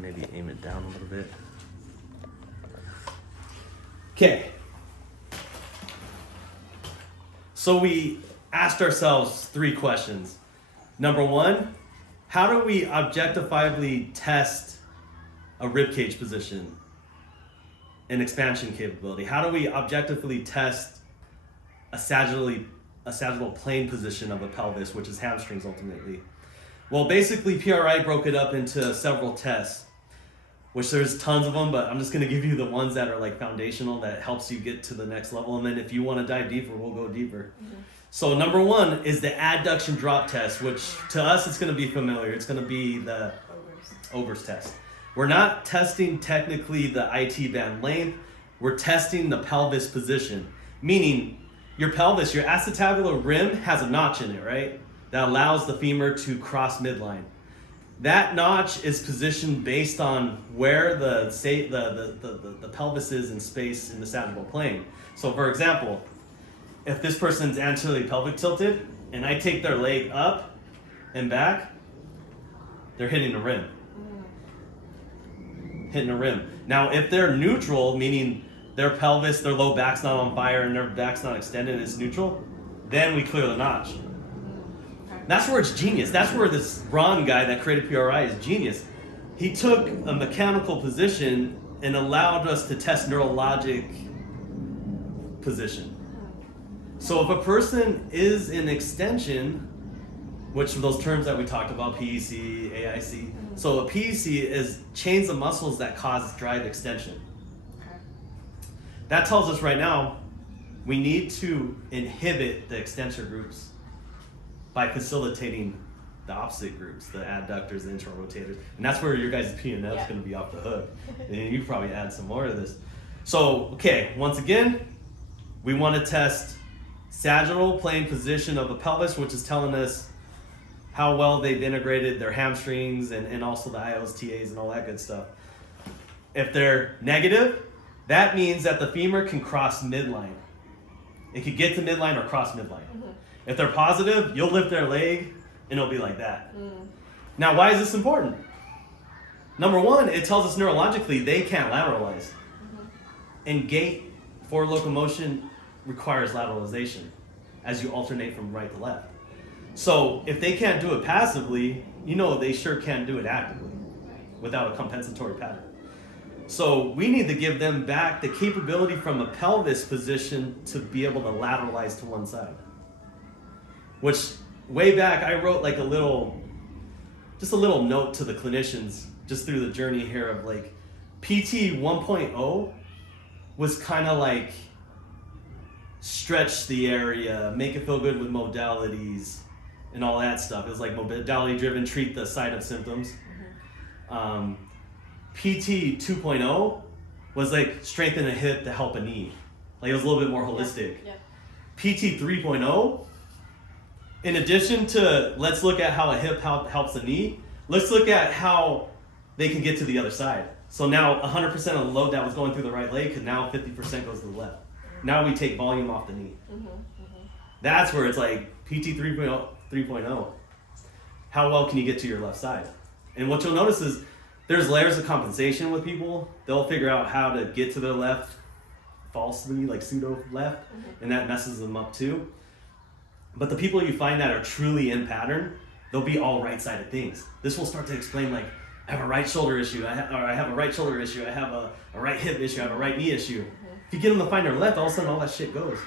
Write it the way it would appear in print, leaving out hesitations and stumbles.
Maybe aim it down a little bit. Okay. So we asked ourselves 3 questions. Number 1, how do we objectively test a ribcage position and expansion capability? How do we objectively test a sagittal plane position of a pelvis, which is hamstrings ultimately? Well, basically PRI broke it up into several tests, which there's tons of them, but I'm just going to give you the ones that are like foundational that helps you get to the next level. And then if you want to dive deeper, we'll go deeper. Mm-hmm. So number 1 is the adduction drop test, which to us it's going to be familiar. It's going to be the Ober's test. We're not testing technically the IT band length. We're testing the pelvis position, meaning your pelvis, your acetabular rim has a notch in it, right? That allows the femur to cross midline. That notch is positioned based on where the pelvis is in space in the sagittal plane. So for example, if this person's anteriorly pelvic tilted and I take their leg up and back, they're hitting the rim. Hitting the rim. Now if they're neutral, meaning their pelvis, their low back's not on fire and their back's not extended, it's neutral, then we clear the notch. That's where it's genius. That's where this Ron guy that created PRI is genius. He took a mechanical position and allowed us to test neurologic position. So if a person is in extension, which are those terms that we talked about, PEC, AIC. So a PEC is chains of muscles that cause drive extension. That tells us right now we need to inhibit the extensor groups by facilitating the opposite groups, the adductors, the internal rotators. And that's where your guys' P&L is going to be off the hook. And you probably add some more to this. So, okay, once again, we want to test sagittal plane position of the pelvis, which is telling us how well they've integrated their hamstrings and also the IOS-TAs and all that good stuff. If they're negative, that means that the femur can cross midline. It could get to midline or cross midline. Mm-hmm. If they're positive, you'll lift their leg and it'll be like that. Now, why is this important? Number 1, it tells us neurologically they can't lateralize. And gait for locomotion requires lateralization as you alternate from right to left. So if they can't do it passively, you know they sure can't do it actively without a compensatory pattern. So we need to give them back the capability from a pelvis position to be able to lateralize to one side. Which way back I wrote like a little note to the clinicians just through the journey here of like PT 1.0 was kind of like stretch the area, make it feel good with modalities and all that stuff. It was like modality driven, treat the site of symptoms. PT 2.0 was like strengthen a hip to help a knee. Like it was a little bit more holistic. Yeah. PT 3.0, in addition to let's look at how a hip helps a knee, let's look at how they can get to the other side. So now 100% of the load that was going through the right leg, because now 50% goes to the left. Now we take volume off the knee. That's where it's like PT 3.0. How well can you get to your left side? And what you'll notice is there's layers of compensation with people. They'll figure out how to get to their left falsely, like pseudo left, and that messes them up too. But the people you find that are truly in pattern, they'll be all right-sided things. This will start to explain like, I have a right shoulder issue, I have a right shoulder issue, I have a right hip issue, I have a right knee issue. If you get them to find their left, all of a sudden all that shit goes.